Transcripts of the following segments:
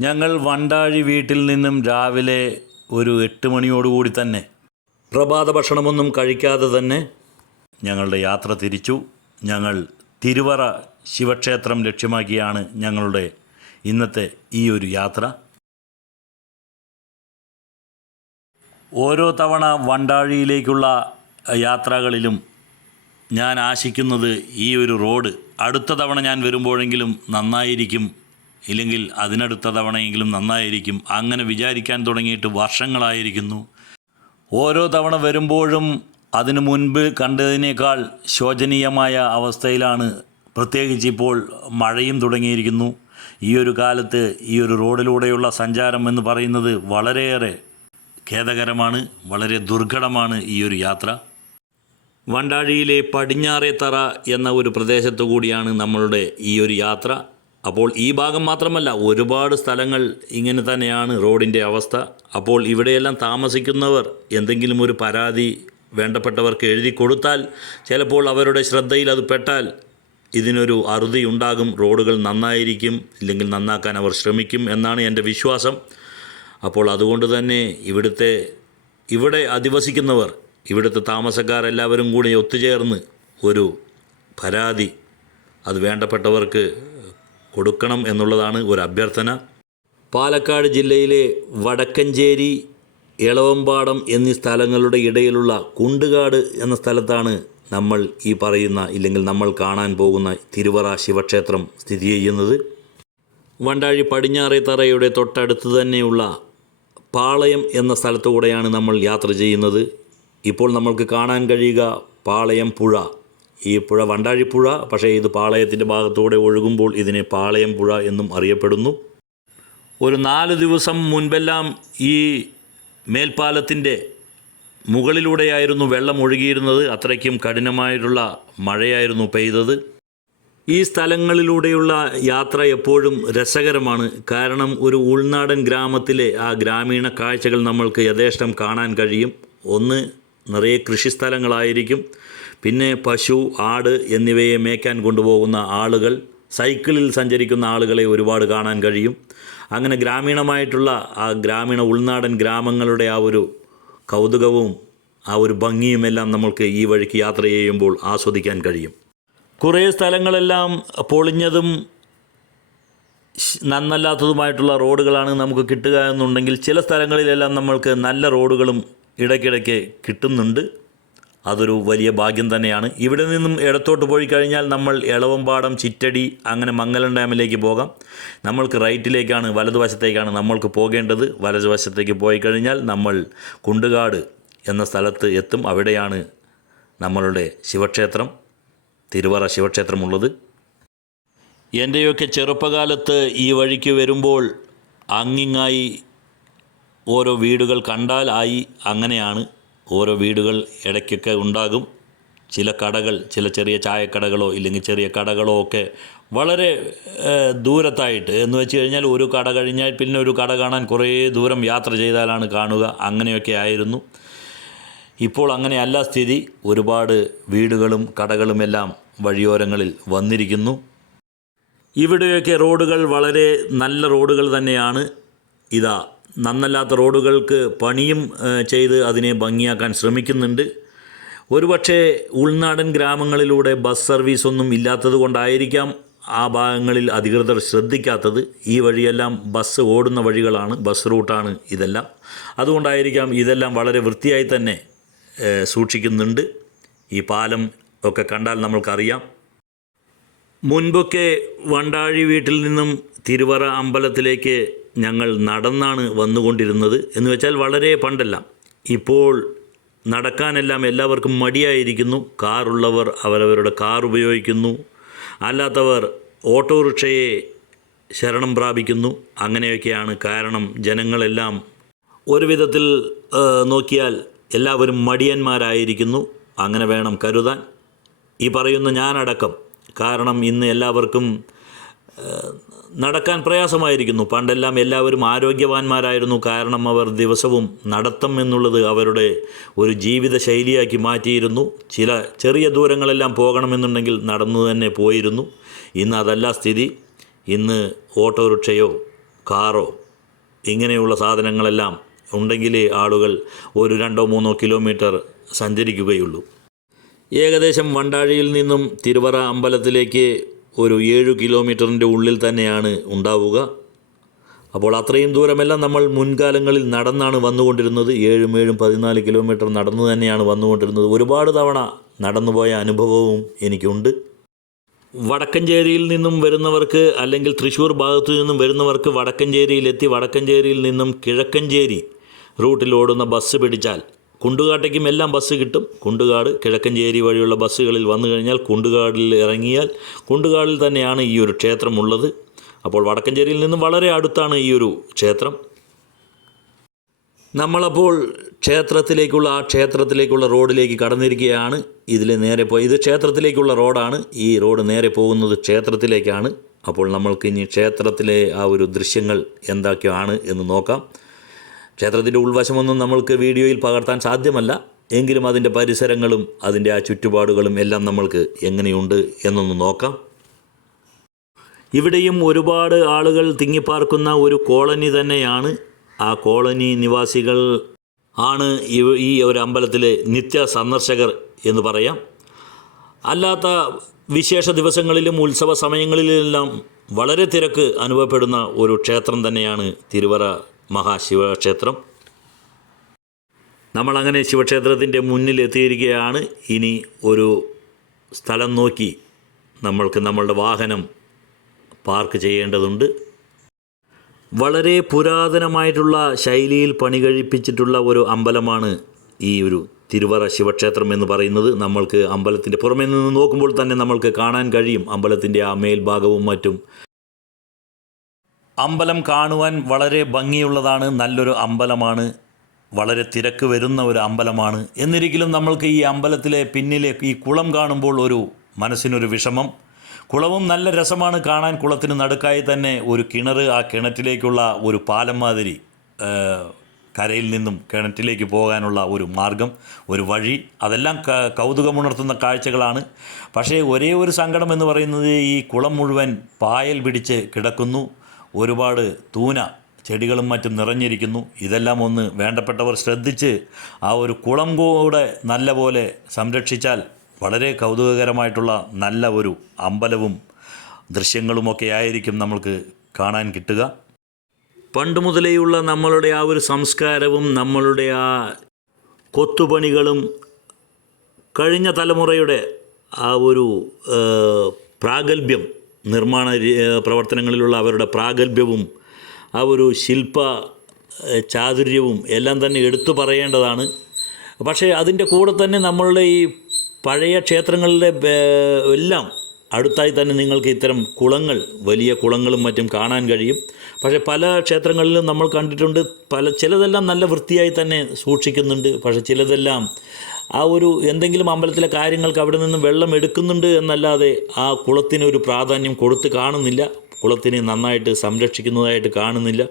ഞങ്ങൾ വണ്ടാഴി വീട്ടിൽ നിന്നും രാവിലെ ഒരു എട്ട് മണിയോടുകൂടി തന്നെ. പ്രഭാത ഭക്ഷണമൊന്നും കഴിക്കാതെ തന്നെ ഞങ്ങളുടെ യാത്ര തിരിച്ചു. ഞങ്ങൾ തിരുവറ ശിവക്ഷേത്രം ലക്ഷ്യമാക്കിയാണ് ഞങ്ങളുടെ ഇന്നത്തെ ഈ ഒരു യാത്ര. ഓരോ തവണ വണ്ടാഴിയിലേക്കുള്ള യാത്രകളിലും ഞാൻ ആശിക്കുന്നത് ഈ ഒരു റോഡ് അടുത്ത തവണ ഞാൻ വരുമ്പോഴെങ്കിലും നന്നായിരിക്കും ഇല്ലെങ്കിൽ അതിനടുത്ത തവണയെങ്കിലും നന്നായിരിക്കും. അങ്ങനെ വിചാരിക്കാൻ തുടങ്ങിയിട്ട് വർഷങ്ങളായിരിക്കുന്നു. ഓരോ തവണ വരുമ്പോഴും അതിനു മുൻപ് കണ്ടതിനേക്കാൾ ശോചനീയമായ അവസ്ഥയിലാണ് പ്രത്യേകിച്ച് ഇപ്പോൾ മഴയും തുടങ്ങിയിരിക്കുന്നു. ഈ ഒരു കാലത്ത് ഈ ഒരു റോഡിലൂടെയുള്ള സഞ്ചാരം എന്ന് പറയുന്നത് വളരെയേറെ ഖേദകരമാണ് വളരെ ദുർഘടമാണ് ഈ ഒരു യാത്ര. വണ്ടാഴിയിലെ പടിഞ്ഞാറേത്തറ എന്ന ഒരു പ്രദേശത്തു കൂടിയാണ് നമ്മളുടെ ഈ ഒരു യാത്ര. അപ്പോൾ ഈ ഭാഗം മാത്രമല്ല ഒരുപാട് സ്ഥലങ്ങൾ ഇങ്ങനെ തന്നെയാണ് റോഡിന്റെ അവസ്ഥ. അപ്പോൾ ഇവിടെയെല്ലാം താമസിക്കുന്നവർ എന്തെങ്കിലും ഒരു പരാതി വേണ്ടപ്പെട്ടവർക്ക് എഴുതി കൊടുത്താൽ ചിലപ്പോൾ അവരുടെ ശ്രദ്ധയിൽ അത് പെട്ടാൽ ഇതിനൊരു അറുതി ഉണ്ടാകും. റോഡുകൾ നന്നായിരിക്കും ഇല്ലെങ്കിൽ നന്നാക്കാൻ അവർ ശ്രമിക്കും എന്നാണ് എന്റെ വിശ്വാസം. അപ്പോൾ അതുകൊണ്ട് തന്നെ ഇവിടുത്തെ ഇവിടെ അധിവസിക്കുന്നവർ ഇവിടുത്തെ താമസക്കാർ എല്ലാവരും കൂടി ഒത്തുചേർന്ന് ഒരു പരാതി അത് വേണ്ടപ്പെട്ടവർക്ക് കൊടുക്കണം എന്നുള്ളതാണ് ഒരു അഭ്യർത്ഥന. പാലക്കാട് ജില്ലയിലെ വടക്കഞ്ചേരി എളവമ്പാടം എന്നീ സ്ഥലങ്ങളുടെ ഇടയിലുള്ള കുണ്ടുകാട് എന്ന സ്ഥലത്താണ് നമ്മൾ ഈ പറയുന്ന ഇല്ലെങ്കിൽ നമ്മൾ കാണാൻ പോകുന്ന തിരുവറ ശിവക്ഷേത്രം സ്ഥിതി ചെയ്യുന്നത്. വണ്ടാഴി പടിഞ്ഞാറേ തറയുടെ തൊട്ടടുത്ത് തന്നെയുള്ള പാളയം എന്ന സ്ഥലത്തുകൂടെയാണ് നമ്മൾ യാത്ര ചെയ്യുന്നത്. ഇപ്പോൾ നമ്മൾക്ക് കാണാൻ കഴിയുക പാളയം പുഴ. ഈ പുഴ വണ്ടാഴിപ്പുഴ പക്ഷേ ഇത് പാളയത്തിന്റെ ഭാഗത്തൂടെ ഒഴുകുമ്പോൾ ഇതിനെ പാളയം പുഴ എന്നും അറിയപ്പെടുന്നു. ഒരു നാല് ദിവസം മുൻപെല്ലാം ഈ മേൽപ്പാലത്തിന്റെ മുകളിലൂടെയായിരുന്നു വെള്ളം ഒഴുകിയിരുന്നത്. അത്രയ്ക്കും കഠിനമായിട്ടുള്ള മഴയായിരുന്നു പെയ്തത്. ഈ സ്ഥലങ്ങളിലൂടെയുള്ള യാത്ര എപ്പോഴും രസകരമാണ്. കാരണം ഒരു ഉൾനാടൻ ഗ്രാമത്തിലെ ആ ഗ്രാമീണ കാഴ്ചകൾ നമ്മൾക്ക് യഥേഷ്ടം കാണാൻ കഴിയും. ഒന്ന് നിറയെ കൃഷിസ്ഥലങ്ങളായിരിക്കും. പിന്നെ പശു ആട് എന്നിവയെ മേക്കാൻ കൊണ്ടുപോകുന്ന ആളുകൾ സൈക്കിളിൽ സഞ്ചരിക്കുന്ന ആളുകളെ ഒരുപാട് കാണാൻ കഴിയും. അങ്ങനെ ഗ്രാമീണമായിട്ടുള്ള ആ ഗ്രാമീണ ഉൾനാടൻ ഗ്രാമങ്ങളുടെ ആ ഒരു കൗതുകവും ആ ഒരു ഭംഗിയുമെല്ലാം നമ്മൾക്ക് ഈ വഴിക്ക് യാത്ര ചെയ്യുമ്പോൾ ആസ്വദിക്കാൻ കഴിയും. കുറേ സ്ഥലങ്ങളെല്ലാം പൊളിഞ്ഞതും നന്നല്ലാത്തതുമായിട്ടുള്ള റോഡുകളാണ് നമുക്ക് കിട്ടുക എന്നുണ്ടെങ്കിൽ ചില സ്ഥലങ്ങളിലെല്ലാം നമ്മൾക്ക് നല്ല റോഡുകളും ഇടയ്ക്കിടയ്ക്ക് കിട്ടുന്നുണ്ട്. അതൊരു വലിയ ഭാഗ്യം തന്നെയാണ്. ഇവിടെ നിന്നും ഇടത്തോട്ട് പോയി കഴിഞ്ഞാൽ നമ്മൾ എളവമ്പാടം ചിറ്റടി അങ്ങനെ മംഗലം ഡാമിലേക്ക് പോകാം. നമ്മൾക്ക് റൈറ്റിലേക്കാണ് വലതുവശത്തേക്കാണ് നമ്മൾക്ക് പോകേണ്ടത്. വലതുവശത്തേക്ക് പോയി കഴിഞ്ഞാൽ നമ്മൾ കുണ്ടുകാട് എന്ന സ്ഥലത്ത് എത്തും. അവിടെയാണ് നമ്മളുടെ ശിവക്ഷേത്രം തിരുവറ ശിവക്ഷേത്രമുള്ളത്. എന്റെയൊക്കെ ചെറുപ്പകാലത്ത് ഈ വഴിക്ക് വരുമ്പോൾ അങ്ങിങ്ങായി ഓരോ വീടുകൾ കണ്ടാലായി അങ്ങനെയാണ്. ഓരോ വീടുകൾ ഇടയ്ക്കൊക്കെ ഉണ്ടാകും. ചില കടകൾ ചില ചെറിയ ചായക്കടകളോ ഇല്ലെങ്കിൽ ചെറിയ കടകളോ ഒക്കെ വളരെ ദൂരത്തായിട്ട്. എന്ന് വെച്ച് കഴിഞ്ഞാൽ ഒരു കട കഴിഞ്ഞാൽ പിന്നെ ഒരു കട കാണാൻ കുറേ ദൂരം യാത്ര ചെയ്താലാണ് കാണുക. അങ്ങനെയൊക്കെ ആയിരുന്നു. ഇപ്പോൾ അങ്ങനെയല്ല സ്ഥിതി. ഒരുപാട് വീടുകളും കടകളും എല്ലാം വഴിയോരങ്ങളിൽ വന്നിരിക്കുന്നു. ഇവിടെയൊക്കെ റോഡുകൾ വളരെ നല്ല റോഡുകൾ തന്നെയാണ്. ഇതാ നന്നല്ലാത്ത റോഡുകൾക്ക് പണിയും ചെയ്ത് അതിനെ ഭംഗിയാക്കാൻ ശ്രമിക്കുന്നുണ്ട്. ഒരുപക്ഷെ ഉൾനാടൻ ഗ്രാമങ്ങളിലൂടെ ബസ് സർവീസ് ഒന്നും ഇല്ലാത്തത് കൊണ്ടായിരിക്കാം ആ ഭാഗങ്ങളിൽ അധികൃതർ ശ്രദ്ധിക്കാത്തത്. ഈ വഴിയെല്ലാം ബസ് ഓടുന്ന വഴികളാണ് ബസ് റൂട്ടാണ് ഇതെല്ലാം. അതുകൊണ്ടായിരിക്കാം ഇതെല്ലാം വളരെ വൃത്തിയായി തന്നെ സൂക്ഷിക്കുന്നുണ്ട്. ഈ പാലം ഒക്കെ കണ്ടാൽ നമ്മൾക്കറിയാം. മുൻപൊക്കെ വണ്ടാഴി വീട്ടിൽ നിന്നും തിരുവറ അമ്പലത്തിലേക്ക് ഞങ്ങൾ നടന്നാണ് വന്നുകൊണ്ടിരുന്നത് എന്ന് വെച്ചാൽ വളരെ പണ്ടല്ല. ഇപ്പോൾ നടക്കാനെല്ലാം എല്ലാവർക്കും മടിയായിരിക്കുന്നു. കാറുള്ളവർ അവരവരുടെ കാർ ഉപയോഗിക്കുന്നു. അല്ലാത്തവർ ഓട്ടോറിക്ഷയെ ശരണം പ്രാപിക്കുന്നു. അങ്ങനെയൊക്കെയാണ് കാരണം ജനങ്ങളെല്ലാം ഒരു വിധത്തിൽ നോക്കിയാൽ എല്ലാവരും മടിയന്മാരായിരിക്കുന്നു. അങ്ങനെ വേണം കരുതാൻ. ഈ പറയുന്ന ഞാനടക്കം. കാരണം ഇന്ന് എല്ലാവർക്കും നടക്കാൻ പ്രയാസമായിരിക്കുന്നു. പണ്ടെല്ലാം എല്ലാവരും ആരോഗ്യവാന്മാരായിരുന്നു. കാരണം അവർ ദിവസവും നടത്തം എന്നുള്ളത് അവരുടെ ഒരു ജീവിത ശൈലിയാക്കി മാറ്റിയിരുന്നു. ചില ചെറിയ ദൂരങ്ങളെല്ലാം പോകണമെന്നുണ്ടെങ്കിൽ നടന്നു തന്നെ പോയിരുന്നു. ഇന്ന് അതല്ല സ്ഥിതി. ഇന്ന് ഓട്ടോറിക്ഷയോ കാറോ ഇങ്ങനെയുള്ള സാധനങ്ങളെല്ലാം ഉണ്ടെങ്കിലേ ആളുകൾ ഒരു രണ്ടോ മൂന്നോ കിലോമീറ്റർ സഞ്ചരിക്കുകയുള്ളൂ. ഏകദേശം വണ്ടാഴിയിൽ നിന്നും തിരുവറ അമ്പലത്തിലേക്ക് ഒരു ഏഴു കിലോമീറ്ററിന്റെ ഉള്ളിൽ തന്നെയാണ് ഉണ്ടാവുക. അപ്പോൾ അത്രയും ദൂരമെല്ലാം നമ്മൾ മുൻകാലങ്ങളിൽ നടന്നാണ് വന്നുകൊണ്ടിരുന്നത്. ഏഴും ഏഴും പതിനാല് കിലോമീറ്റർ നടന്നു തന്നെയാണ് വന്നുകൊണ്ടിരുന്നത്. ഒരുപാട് തവണ നടന്നുപോയ അനുഭവവും എനിക്കുണ്ട്. വടക്കഞ്ചേരിയിൽ നിന്നും വരുന്നവർക്ക് അല്ലെങ്കിൽ തൃശ്ശൂർ ഭാഗത്തു നിന്നും വരുന്നവർക്ക് വടക്കഞ്ചേരിയിലെത്തി വടക്കഞ്ചേരിയിൽ നിന്നും കിഴക്കഞ്ചേരി റൂട്ടിൽ ഓടുന്ന ബസ് പിടിച്ചാൽ കുണ്ടുകാട്ടേക്കും എല്ലാം ബസ് കിട്ടും. കുണ്ടുകാട് കിഴക്കഞ്ചേരി വഴിയുള്ള ബസ്സുകളിൽ വന്നു കഴിഞ്ഞാൽ കുണ്ടുകാടിൽ ഇറങ്ങിയാൽ കുണ്ടുകാടിൽ തന്നെയാണ് ഈ ഒരു ക്ഷേത്രം ഉള്ളത് അപ്പോൾ വടക്കഞ്ചേരിയിൽ നിന്നും വളരെ അടുത്താണ് ഈ ഒരു ക്ഷേത്രം. നമ്മളപ്പോൾ ക്ഷേത്രത്തിലേക്കുള്ള ആ ക്ഷേത്രത്തിലേക്കുള്ള റോഡിലേക്ക് കടന്നിരിക്കുകയാണ്. ഇതിൽ നേരെ പോയി ഇത് ക്ഷേത്രത്തിലേക്കുള്ള റോഡാണ്. ഈ റോഡ് നേരെ പോകുന്നത് ക്ഷേത്രത്തിലേക്കാണ്. അപ്പോൾ നമ്മൾക്ക് ഇനി ക്ഷേത്രത്തിലെ ആ ഒരു ദൃശ്യങ്ങൾ എന്തൊക്കെയാണ് എന്ന് നോക്കാം. ക്ഷേത്രത്തിന്റെ ഉൾവശമൊന്നും നമ്മൾക്ക് വീഡിയോയിൽ പകർത്താൻ സാധ്യമല്ല. എങ്കിലും അതിന്റെ പരിസരങ്ങളും അതിന്റെ ആ ചുറ്റുപാടുകളും എല്ലാം നമ്മൾക്ക് എങ്ങനെയുണ്ട് എന്നൊന്ന് നോക്കാം. ഇവിടെയും ഒരുപാട് ആളുകൾ തിങ്ങിപ്പാർക്കുന്ന ഒരു കോളനി തന്നെയാണ്. ആ കോളനി നിവാസികൾ ആണ് ഈ ഒരു അമ്പലത്തിലെ നിത്യ സന്ദർശകർ എന്ന് പറയാം. അല്ലാത്ത വിശേഷ ദിവസങ്ങളിലും ഉത്സവ സമയങ്ങളിലെല്ലാം വളരെ തിരക്ക് അനുഭവപ്പെടുന്ന ഒരു ക്ഷേത്രം തന്നെയാണ് തിരുവറ മഹാശിവക്ഷേത്രം. നമ്മളങ്ങനെ ശിവക്ഷേത്രത്തിന്റെ മുന്നിൽ എത്തിയിരിക്കുകയാണ് ഇനി ഒരു സ്ഥലം നോക്കി നമ്മൾക്ക് നമ്മളുടെ വാഹനം പാർക്ക് ചെയ്യേണ്ടതുണ്ട്. വളരെ പുരാതനമായിട്ടുള്ള ശൈലിയിൽ പണി കഴിപ്പിച്ചിട്ടുള്ള ഒരു അമ്പലമാണ് ഈ ഒരു തിരുവറ ശിവക്ഷേത്രം എന്ന് പറയുന്നത്. നമ്മൾക്ക് അമ്പലത്തിന്റെ പുറമേ നിന്ന് നോക്കുമ്പോൾ തന്നെ നമ്മൾക്ക് കാണാൻ കഴിയും. അമ്പലത്തിന്റെ ആ മേൽഭാഗവും മറ്റും അമ്പലം കാണുവാൻ വളരെ ഭംഗിയുള്ളതാണ് നല്ലൊരു അമ്പലമാണ് വളരെ തിരക്ക് വരുന്ന ഒരു അമ്പലമാണ്. എന്നിരിക്കലും നമ്മൾക്ക് ഈ അമ്പലത്തിലെ പിന്നിലെ ഈ കുളം കാണുമ്പോൾ ഒരു മനസ്സിനൊരു വിഷമം. കുളവും നല്ല രസമാണ് കാണാൻ കുളത്തിന് നടുക്കായി തന്നെ ഒരു കിണർ ആ കിണറ്റിലേക്കുള്ള ഒരു പാലം മാതിരി കരയിൽ നിന്നും കിണറ്റിലേക്ക് പോകാനുള്ള ഒരു മാർഗം ഒരു വഴി. അതെല്ലാം കൗതുകമുണർത്തുന്ന കാഴ്ചകളാണ്. പക്ഷേ ഒരേ ഒരു സങ്കടം എന്ന് പറയുന്നത് ഈ കുളം മുഴുവൻ പായൽ പിടിച്ച് കിടക്കുന്നു. ഒരുപാട് തൂന ചെടികളും മറ്റും നിറഞ്ഞിരിക്കുന്നു. ഇതെല്ലാം ഒന്ന് വേണ്ടപ്പെട്ടവർ ശ്രദ്ധിച്ച് ആ ഒരു കുളം കൂടെ നല്ല പോലെ സംരക്ഷിച്ചാൽ വളരെ കൗതുകകരമായിട്ടുള്ള നല്ല ഒരു അമ്പലവും ദൃശ്യങ്ങളുമൊക്കെ ആയിരിക്കും നമ്മൾക്ക് കാണാൻ കിട്ടുക. പണ്ട് മുതലേയുള്ള നമ്മളുടെ ആ ഒരു സംസ്കാരവും നമ്മളുടെ ആ കൊത്തുപണികളും കഴിഞ്ഞ തലമുറയുടെ ആ ഒരു പ്രാഗൽഭ്യം നിർമ്മാണ പ്രവർത്തനങ്ങളിലുള്ള അവരുടെ പ്രാഗൽഭ്യവും ആ ഒരു ശില്പ ചാതുര്യവും എല്ലാം തന്നെ എടുത്തു പറയേണ്ടതാണ്. പക്ഷേ അതിന്റെ കൂടെ തന്നെ നമ്മളുടെ ഈ പഴയ ക്ഷേത്രങ്ങളിലെ എല്ലാം അടുത്തായി തന്നെ നിങ്ങൾക്ക് ഇത്തരം കുളങ്ങൾ വലിയ കുളങ്ങളും മറ്റും കാണാൻ കഴിയും. പക്ഷേ പല ക്ഷേത്രങ്ങളിലും നമ്മൾ കണ്ടിട്ടുണ്ട് പല ചിലതെല്ലാം നല്ല വൃത്തിയായി തന്നെ സൂക്ഷിക്കുന്നുണ്ട്. പക്ഷേ ചിലതെല്ലാം ആ ഒരു എന്തെങ്കിലും അമ്പലത്തിലെ കാര്യങ്ങൾക്ക് അവിടെ നിന്നും വെള്ളം എടുക്കുന്നുണ്ട് എന്നല്ലാതെ ആ കുളത്തിന് ഒരു പ്രാധാന്യം കൊടുത്ത് കാണുന്നില്ല. കുളത്തിനെ നന്നായിട്ട് സംരക്ഷിക്കുന്നതായിട്ട് കാണുന്നില്ല.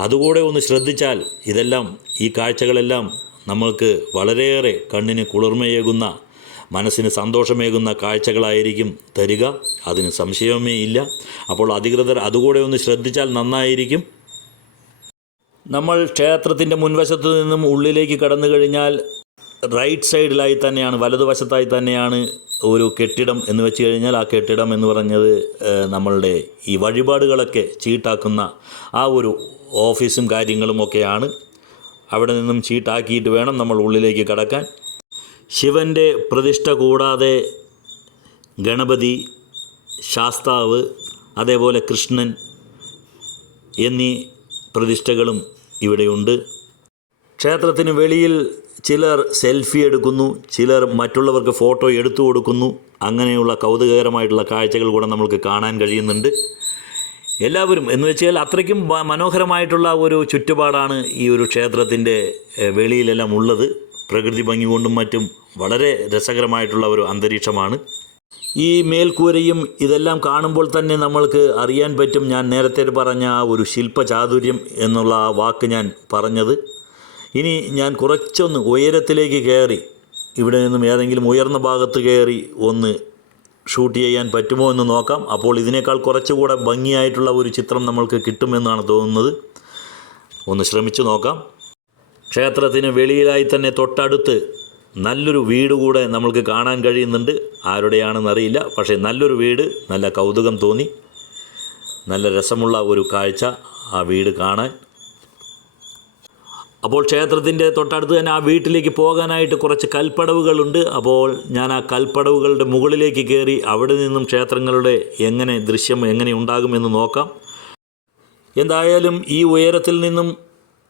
അതുകൂടെ ഒന്ന് ശ്രദ്ധിച്ചാൽ ഇതെല്ലാം ഈ കാഴ്ചകളെല്ലാം നമ്മൾക്ക് വളരെയേറെ കണ്ണിന് കുളിർമയേകുന്ന മനസ്സിന് സന്തോഷമേകുന്ന കാഴ്ചകളായിരിക്കും തരിക. അതിന് സംശയമേ ഇല്ല. അപ്പോൾ അധികൃതർ അതുകൂടെ ഒന്ന് ശ്രദ്ധിച്ചാൽ നന്നായിരിക്കും. നമ്മൾ ക്ഷേത്രത്തിന്റെ മുൻവശത്തു നിന്നും ഉള്ളിലേക്ക് കടന്നു കഴിഞ്ഞാൽ റൈറ്റ് സൈഡിലായി തന്നെയാണ് വലതുവശത്തായി തന്നെയാണ് ഒരു കെട്ടിടം എന്ന് വെച്ച് കഴിഞ്ഞാൽ ആ കെട്ടിടം എന്ന് പറഞ്ഞത് നമ്മളുടെ ഈ വഴിപാടുകളൊക്കെ ചീട്ടാക്കുന്ന ആ ഒരു ഓഫീസും കാര്യങ്ങളും ഒക്കെയാണ്. അവിടെ നിന്നും ചീട്ടാക്കിയിട്ട് വേണം നമ്മൾ ഉള്ളിലേക്ക് കടക്കാൻ. ശിവന്റെ പ്രതിഷ്ഠ കൂടാതെ ഗണപതി ശാസ്താവ് അതേപോലെ കൃഷ്ണൻ എന്നീ പ്രതിഷ്ഠകളും ഇവിടെയുണ്ട്. ക്ഷേത്രത്തിന് വെളിയിൽ ചിലർ സെൽഫി എടുക്കുന്നു ചിലർ മറ്റുള്ളവർക്ക് ഫോട്ടോ എടുത്തു കൊടുക്കുന്നു. അങ്ങനെയുള്ള കൗതുകകരമായിട്ടുള്ള കാഴ്ചകൾ കൂടെ നമുക്ക് കാണാൻ കഴിയുന്നുണ്ട്. എല്ലാവരും എന്ന് വെച്ചാൽ അത്രയ്ക്കും മനോഹരമായിട്ടുള്ള ഒരു ചുറ്റുപാടാണ് ഈ ഒരു ക്ഷേത്രത്തിന്റെ വെളിയിലെല്ലാം ഉള്ളത്. പ്രകൃതി ഭംഗി കൊണ്ടും മറ്റും വളരെ രസകരമായിട്ടുള്ള ഒരു അന്തരീക്ഷമാണ്. ഈ മേൽക്കൂരയും ഇതെല്ലാം കാണുമ്പോൾ തന്നെ നമ്മൾക്ക് അറിയാൻ പറ്റും ഞാൻ നേരത്തെ പറഞ്ഞ ആ ഒരു ശില്പചാതുര്യം എന്നുള്ള ആ വാക്ക് ഞാൻ പറഞ്ഞത്. ഇനി ഞാൻ കുറച്ചൊന്ന് ഉയരത്തിലേക്ക് കയറി ഇവിടെ നിന്നും ഏതെങ്കിലും ഉയർന്ന ഭാഗത്ത് കയറി ഒന്ന് ഷൂട്ട് ചെയ്യാൻ പറ്റുമോ എന്ന് നോക്കാം. അപ്പോൾ ഇതിനേക്കാൾ കുറച്ചുകൂടെ ഭംഗിയായിട്ടുള്ള ഒരു ചിത്രം നമ്മൾക്ക് കിട്ടുമെന്നാണ് തോന്നുന്നത്. ഒന്ന് ശ്രമിച്ചു നോക്കാം. ക്ഷേത്രത്തിന് വെളിയിലായി തന്നെ തൊട്ടടുത്ത് നല്ലൊരു വീട് കൂടെ നമ്മൾക്ക് കാണാൻ കഴിയുന്നുണ്ട്. ആരുടെയാണെന്നറിയില്ല പക്ഷേ നല്ലൊരു വീട് നല്ല കൗതുകം തോന്നി. നല്ല രസമുള്ള ഒരു കാഴ്ച ആ വീട് കാണാൻ. അപ്പോൾ ക്ഷേത്രത്തിന്റെ തൊട്ടടുത്ത് തന്നെ ആ വീട്ടിലേക്ക് പോകാനായിട്ട് കുറച്ച് കൽപ്പടവുകളുണ്ട്. അപ്പോൾ ഞാൻ ആ കൽപ്പടവുകളുടെ മുകളിലേക്ക് കയറി അവിടെ നിന്നും ക്ഷേത്രങ്ങളുടെ എങ്ങനെ ദൃശ്യം എങ്ങനെ ഉണ്ടാകുമെന്ന് നോക്കാം. എന്തായാലും ഈ ഉയരത്തിൽ നിന്നും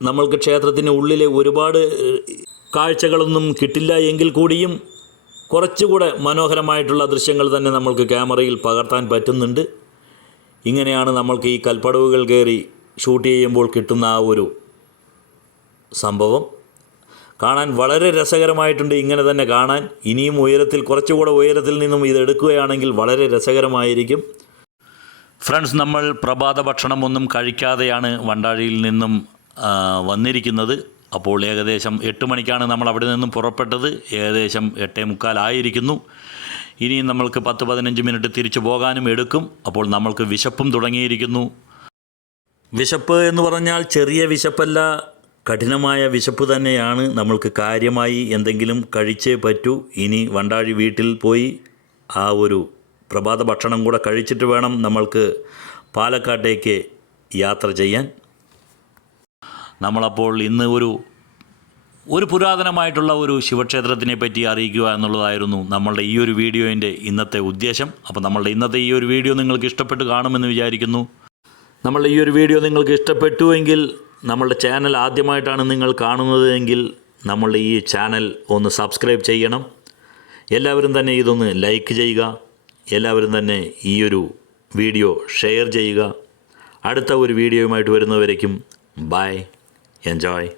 നമ്മൾക്ക് ക്ഷേത്രത്തിന് ഉള്ളിലെ ഒരുപാട് കാഴ്ചകളൊന്നും കിട്ടില്ല എങ്കിൽ കൂടിയും കുറച്ചുകൂടെ മനോഹരമായിട്ടുള്ള ദൃശ്യങ്ങൾ തന്നെ നമ്മൾക്ക് ക്യാമറയിൽ പകർത്താൻ പറ്റുന്നുണ്ട്. ഇങ്ങനെയാണ് നമ്മൾക്ക് ഈ കൽപ്പടവുകൾ കയറി ഷൂട്ട് ചെയ്യുമ്പോൾ കിട്ടുന്ന ആ ഒരു സംഭവം. കാണാൻ വളരെ രസകരമായിട്ടുണ്ട്. ഇങ്ങനെ തന്നെ കാണാൻ. ഇനിയും ഉയരത്തിൽ കുറച്ചുകൂടെ ഉയരത്തിൽ നിന്നും ഇത് എടുക്കുകയാണെങ്കിൽ വളരെ രസകരമായിരിക്കും. ഫ്രണ്ട്സ് നമ്മൾ പ്രഭാത ഭക്ഷണമൊന്നും കഴിക്കാതെയാണ് വണ്ടാഴിയിൽ നിന്നും വന്നിരിക്കുന്നത്. അപ്പോൾ ഏകദേശം എട്ട് മണിക്കാണ് നമ്മൾ അവിടെ നിന്നും പുറപ്പെട്ടത്. ഏകദേശം എട്ടേ മുക്കാലായിരിക്കുന്നു ഇനിയും നമ്മൾക്ക് പത്ത് പതിനഞ്ച് മിനിറ്റ് തിരിച്ചു പോകാനും എടുക്കും. അപ്പോൾ നമ്മൾക്ക് വിശപ്പും തുടങ്ങിയിരിക്കുന്നു. വിശപ്പ് എന്ന് പറഞ്ഞാൽ ചെറിയ വിശപ്പല്ല. കഠിനമായ വിശപ്പ് തന്നെയാണ് നമ്മൾക്ക് കാര്യമായി എന്തെങ്കിലും കഴിച്ചേ പറ്റൂ. ഇനി വണ്ടാഴി വീട്ടിൽ പോയി ആ ഒരു പ്രഭാത ഭക്ഷണം കൂടെ കഴിച്ചിട്ട് വേണം നമ്മൾക്ക് പാലക്കാട്ടേക്ക് യാത്ര ചെയ്യാൻ. നമ്മളപ്പോൾ ഇന്ന് ഒരു ഒരു പുരാതനമായിട്ടുള്ള ഒരു ശിവക്ഷേത്രത്തിനെ പറ്റി അറിയിക്കുക എന്നുള്ളതായിരുന്നു നമ്മളുടെ ഈ ഒരു വീഡിയോന്റെ ഇന്നത്തെ ഉദ്ദേശം. അപ്പോൾ നമ്മളുടെ ഇന്നത്തെ ഈ ഒരു വീഡിയോ നിങ്ങൾക്ക് ഇഷ്ടപ്പെട്ട് കാണുമെന്ന് വിചാരിക്കുന്നു. നമ്മളുടെ ഈ ഒരു വീഡിയോ നിങ്ങൾക്ക് ഇഷ്ടപ്പെട്ടുവെങ്കിൽ നമ്മളുടെ ചാനൽ ആദ്യമായിട്ടാണ് നിങ്ങൾ കാണുന്നത് എങ്കിൽ നമ്മളുടെ ഈ ചാനൽ ഒന്ന് സബ്സ്ക്രൈബ് ചെയ്യണം. എല്ലാവരും തന്നെ ഇതൊന്ന് ലൈക്ക് ചെയ്യുക. എല്ലാവരും തന്നെ ഈ ഒരു വീഡിയോ ഷെയർ ചെയ്യുക. അടുത്ത ഒരു വീഡിയോയുമായിട്ട് വരുന്നവരേക്കും ബൈ എൻജോയ്